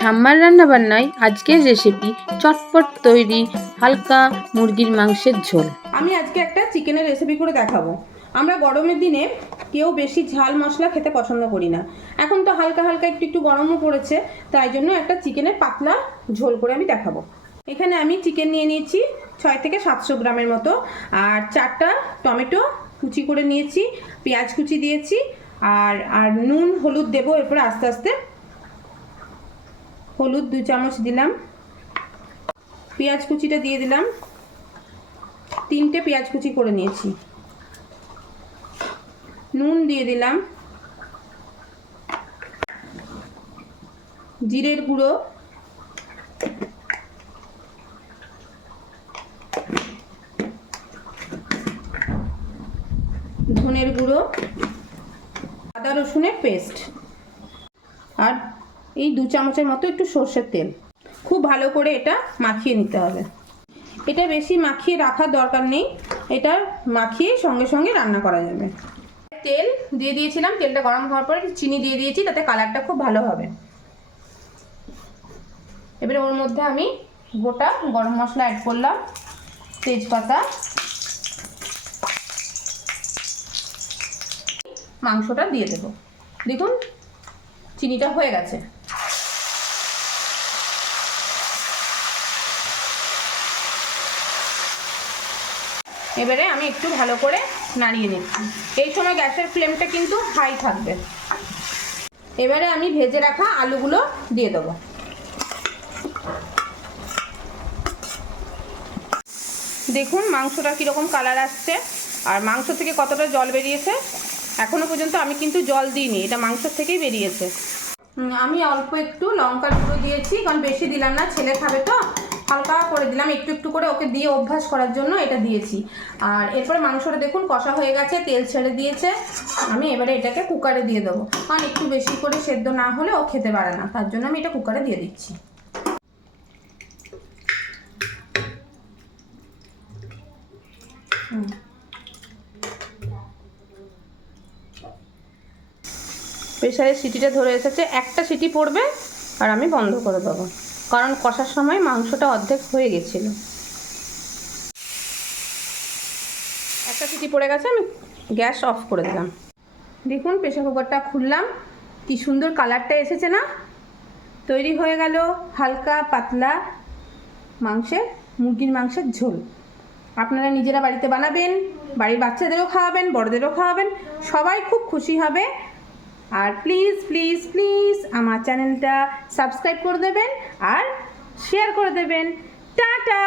ঠাম্মার রান্না বান্নায় আজকের রেসিপি চটপট তৈরি হালকা মুরগির মাংসের ঝোল। আমি আজকে একটা চিকেনের রেসিপি করে দেখাবো। আমরা গরমের দিনে কেউ বেশি ঝাল মশলা খেতে পছন্দ করি না। এখন তো হালকা হালকা একটু একটু গরমও পড়েছে, তাই জন্য একটা চিকেনের পাতলা ঝোল করে আমি দেখাবো। এখানে আমি চিকেন নিয়ে নিয়েছি ছয় থেকে সাতশো গ্রামের মতো, আর চারটা টমেটো কুচি করে নিয়েছি, পেঁয়াজ কুচি দিয়েছি, আর আর নুন, হলুদ দেবো, এরপরে আস্তে আস্তে হলুদ দু চামচ দিলাম। পেঁয়াজ কুচিটা দিয়ে দিলাম। তিনটে পেঁয়াজ কুচি করে নিয়েছি। নুন দিয়ে দিলাম। জিরের গুঁড়ো। ধনের গুঁড়ো। আদা রসুনের পেস্ট। আর এই দু চামচের মতো একটু সর্ষের তেল। খুব ভালো করে এটা মাখিয়ে নিতে হবে। এটা বেশি মাখিয়ে রাখার দরকার নেই। এটা মাখিয়ে সঙ্গে সঙ্গে রান্না করা যাবে। তেল দিয়ে দিয়েছিলাম। তেলটা গরম হওয়ার পরে চিনি দিয়ে দিয়েছি, তাতে কালারটা খুব ভালো হবে। এবারে ওর মধ্যে আমি গোটা গরম মশলা অ্যাড করলাম, তেজপাতা। মাংসটা দিয়ে দেবো। দেখুন চিনিটা হয়ে গেছে। এবারে আমি একটু ভালো করে নাড়িয়ে নিচ্ছি। এই সময় গ্যাসের ফ্লেমটা কিন্তু হাই থাকবে। এবারে আমি ভেজে রাখা আলুগুলো দিয়ে দেবো। দেখুন মাংসটা কীরকম কালার আসছে, আর মাংস থেকে কতটা জল বেরিয়েছে এখনও পর্যন্ত আমি কিন্তু জল দিইনি, এটা মাংস থেকেই বেরিয়েছে। আমি অল্প একটু লঙ্কার গুঁড়ো দিয়েছি, কারণ বেশি দিলাম না, ছেলে খাবে তো, হালকা করে দিলাম, একটু একটু করে ওকে দিয়ে অভ্যাস করার জন্য এটা দিয়েছি। আর এরপরে মাংসটা দেখুন, কষা হয়ে গেছে, তেল ছেড়ে দিয়েছে, আমি এবারে এটাকে কুকারে দিয়ে দেবো। কারণ একটু বেশি করে সেদ্ধ না হলে ও খেতে পারে না, তার জন্য আমি এটা কুকারে দিয়ে দিচ্ছি। হুম। প্রেশারের সিটিটা ধরে এসেছে, একটা সিটি পড়বে আর আমি বন্ধ করে দেবো। কারণ কষার সময় মাংসটা অর্ধেক হয়ে গেছিল। একটা সিটি পড়ে গেছে, আমি গ্যাস অফ করে দিলাম। দেখুন প্রেশার কুকারটা খুললাম। কি সুন্দর কালারটা এসেছে না? তৈরি হয়ে গেল হালকা পাতলা মাংসের, মুরগির মাংসের ঝোল। আপনারা নিজেরা বাড়িতে বানাবেন, বাড়ির বাচ্চাদেরও খাওয়াবেন, বড়দেরও খাওয়াবেন, সবাই খুব খুশি হবে। আর প্লিজ প্লিজ প্লিজ আমার চ্যানেলটা সাবস্ক্রাইব করে দেবেন আর শেয়ার করে দেবেন। টাটা!